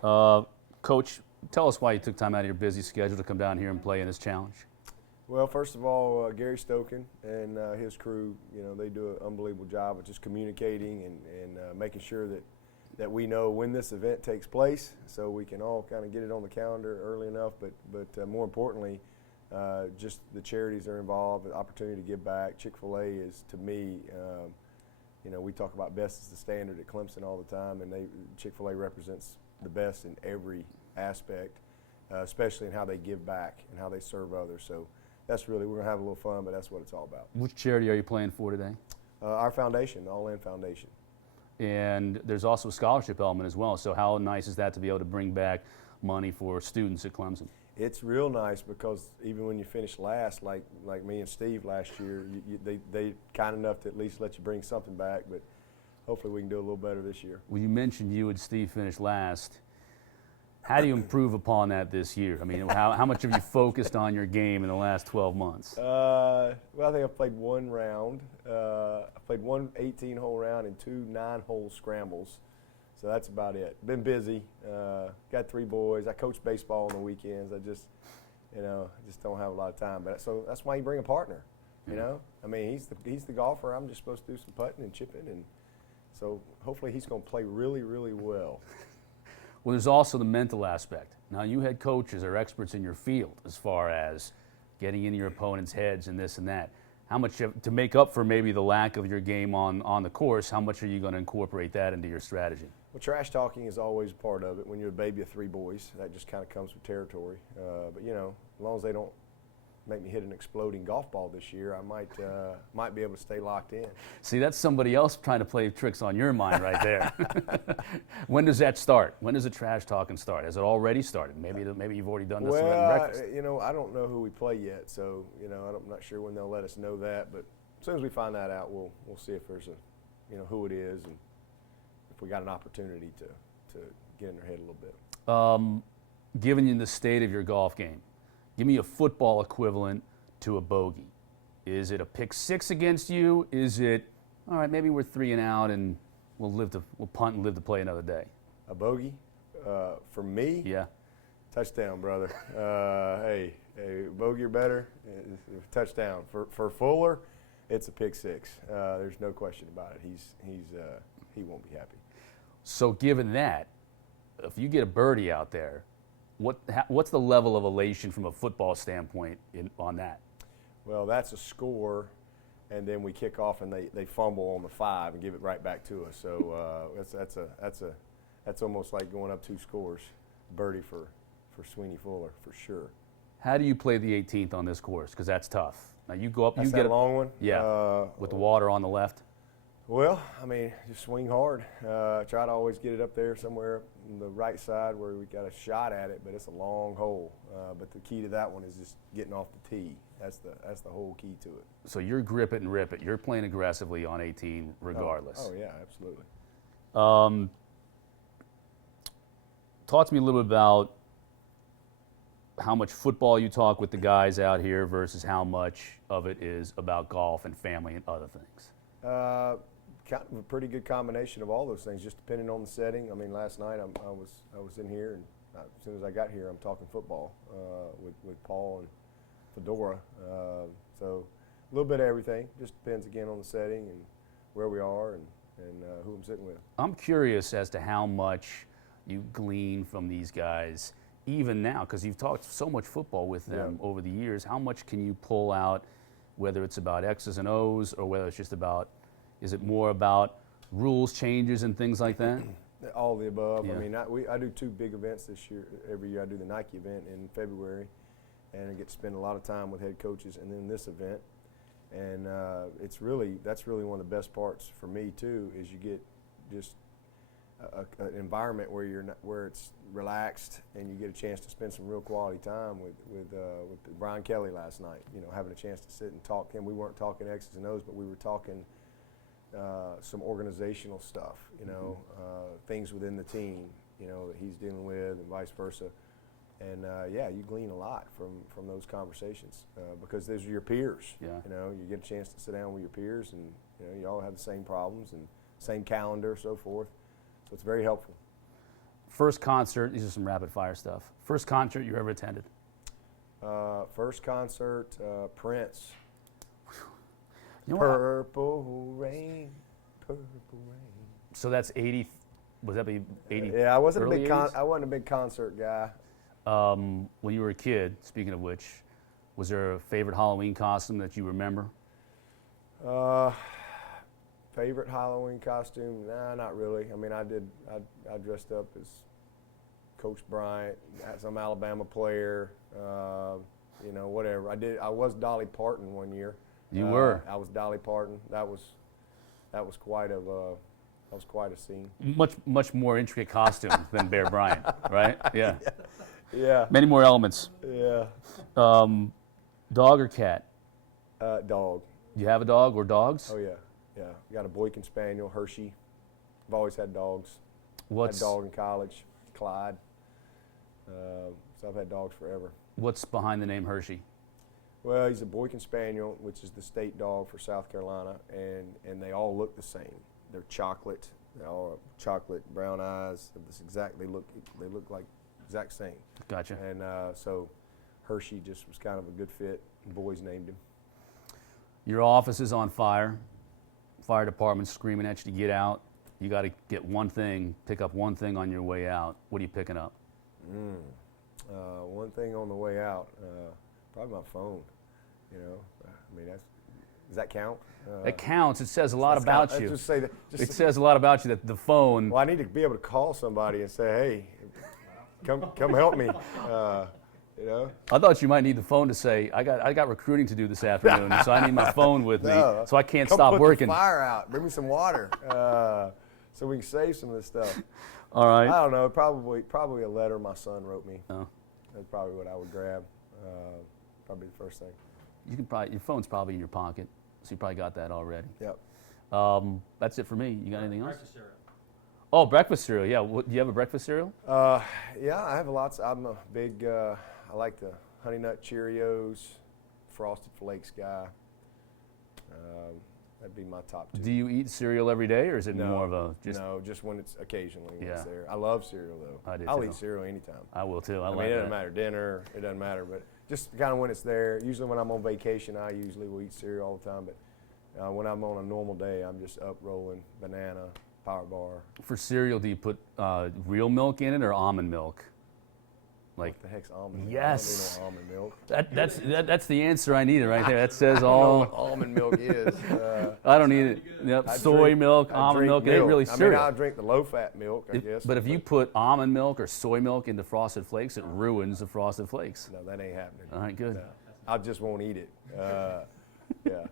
Coach, tell us why you took time out of your busy schedule to come down here and play in this challenge. Well, first of all, Gary Stoken and his crew, they do an unbelievable job of just communicating and making sure that we know when this event takes place, so we can all kind of get it on the calendar early enough. But more importantly, just the charities that are involved, the opportunity to give back. Chick-fil-A is, to me, we talk about best is the standard at Clemson all the time, and Chick-fil-A represents the best in every aspect, especially in how they give back and how they serve others. So that's really, we're going to have a little fun, but that's what it's all about. Which charity are you playing for today? Our foundation, the All In Foundation. And there's also a scholarship element as well. So how nice is that to be able to bring back money for students at Clemson? It's real nice because even when you finish last, like me and Steve last year, they kind enough to at least let you bring something back, but hopefully we can do a little better this year. Well, you mentioned you and Steve finished last. How do you improve upon that this year? I mean, how much have you focused on your game in the last 12 months? Well, I think I've played one round. I played one 18-hole round and two 9-hole scrambles. So that's about it. Been busy. Got 3 boys. I coach baseball on the weekends. I just don't have a lot of time. But so that's why you bring a partner. I mean, he's the golfer. I'm just supposed to do some putting and chipping, and so hopefully he's going to play really, really well. Well, there's also the mental aspect. Now, you head coaches are experts in your field as far as getting into your opponent's heads and this and that. How much, to make up for maybe the lack of your game on the course, how much are you going to incorporate that into your strategy? Well, trash talking is always part of it. When you're a baby of 3 boys, that just kind of comes with territory. But as long as they don't make me hit an exploding golf ball this year, I might be able to stay locked in. See, that's somebody else trying to play tricks on your mind right there. When does that start? When does the trash talking start? Has it already started? Maybe you've already done this at breakfast. Well, I don't know who we play yet, so I'm not sure when they'll let us know that. But as soon as we find that out, we'll see if there's who it is and if we got an opportunity to get in their head a little bit. Given you the state of your golf game, give me a football equivalent to a bogey. Is it a pick 6 against you? Is it, all right, maybe we're 3 and out and we'll punt and live to play another day? A bogey? For me? Yeah. Touchdown, brother. Hey, bogey or better, touchdown. For Fuller, it's a pick 6. There's no question about it. He won't be happy. So given that, if you get a birdie out there, what's the level of elation from a football standpoint on that? Well, that's a score, and then we kick off and they fumble on the 5 and give it right back to us. So that's almost like going up 2 scores. Birdie for Swinney Fuller for sure. How do you play the 18th on this course? Because that's tough. Now you go up. That's you get a long one. Yeah. With the water on the left. Well, I mean, just swing hard. Try to always get it up there somewhere on the right side where we got a shot at it, but it's a long hole. But the key to that one is just getting off the tee. That's the whole key to it. So you're grip it and rip it. You're playing aggressively on 18 regardless. Oh yeah, absolutely. Talk to me a little bit about how much football you talk with the guys out here versus how much of it is about golf and family and other things. Kind of a pretty good combination of all those things, just depending on the setting. I mean, last night I was in here, and as soon as I got here, I'm talking football with Paul and Fedora. So a little bit of everything. Just depends again on the setting and where we are and who I'm sitting with. I'm curious as to how much you glean from these guys, even now, because you've talked so much football with them over the years. How much can you pull out, whether it's about X's and O's or whether it's just about, is it more about rules changes and things like that? All of the above. Yeah. I mean, I do 2 big events this year. Every year I do the Nike event in February, and I get to spend a lot of time with head coaches, and then this event. And that's really one of the best parts for me too, is you get just an environment where it's relaxed, and you get a chance to spend some real quality time with Brian Kelly last night. Having a chance to sit and talk. And we weren't talking X's and O's, but we were talking some organizational stuff. Things within the team. That he's dealing with, and vice versa. And you glean a lot from those conversations because those are your peers. Yeah. You get a chance to sit down with your peers, and you all have the same problems and same calendar, so forth. So it's very helpful. First concert, these are some rapid fire stuff. First concert you ever attended? First concert, Prince. You know what? Purple rain, purple rain. So that's 80, was that be 80? Yeah, I wasn't early 80s? I wasn't a big concert guy. When you were a kid, speaking of which, was there a favorite Halloween costume that you remember? Favorite Halloween costume? Nah, not really. I mean, I dressed up as Coach Bryant, some Alabama player, you know, whatever. I was Dolly Parton one year. You were. I was Dolly Parton. That was quite a scene. Much more intricate costume than Bear Bryant, right? Yeah. Yeah. Many more elements. Yeah. Dog or cat? Dog. You have a dog or dogs? Oh yeah. Yeah. Got a Boykin Spaniel, Hershey. I've always had dogs. What's Had a dog in college, Clyde. So I've had dogs forever. What's behind the name Hershey? Well, he's a Boykin Spaniel, which is the state dog for South Carolina, and they all look the same. They're chocolate. They all have chocolate, brown eyes. They look like exact same. Gotcha. And so Hershey just was kind of a good fit. The boys named him. Your office is on fire. Fire department's screaming at you to get out. You got to get one thing, pick up one thing on your way out. What are you picking up? One thing on the way out, probably my phone. You know, I mean, does that count? It counts. It says a lot about you. Just say that. It says a lot about you that the phone. Well, I need to be able to call somebody and say, hey, come help me. You know. I thought you might need the phone to say, I got recruiting to do this afternoon, so I need my phone with me, so I can't stop put working. The fire out. Bring me some water, so we can save some of this stuff. All right. I don't know. Probably a letter my son wrote me. Oh. That's probably what I would grab. Probably the first thing. Your phone's probably in your pocket, so you probably got that already. Yep. That's it for me. You got anything else? Breakfast cereal. Oh, breakfast cereal. Yeah. Do you have a breakfast cereal? Yeah, I have lots. I'm a big. I like the Honey Nut Cheerios, Frosted Flakes guy. That'd be my top two. Do you eat cereal every day, or is it No, more of a just? No, just when it's occasionally when it's Yeah. there. I love cereal though. I do I'll too. eat cereal anytime. I will too. I mean, like it doesn't that. matter dinner. It doesn't matter, but just kind of when it's there. Usually when I'm on vacation, I usually will eat cereal all the time. But when I'm on a normal day, I'm just up rolling banana, Power Bar. For cereal, do you put real milk in it or almond milk? Like What the heck's almond milk? Yes. I don't do no almond milk. that's the answer I needed right there. That says I don't know all. what almond milk is. I don't need it. Yep. I Soy drink- milk, I almond drink milk. It ain't really I mean, cereal. I'll drink the low-fat milk, I guess. But if you put almond milk or soy milk into Frosted Flakes, it ruins the Frosted Flakes. No, that ain't happening. All right, good. No, I just won't eat it. Yeah.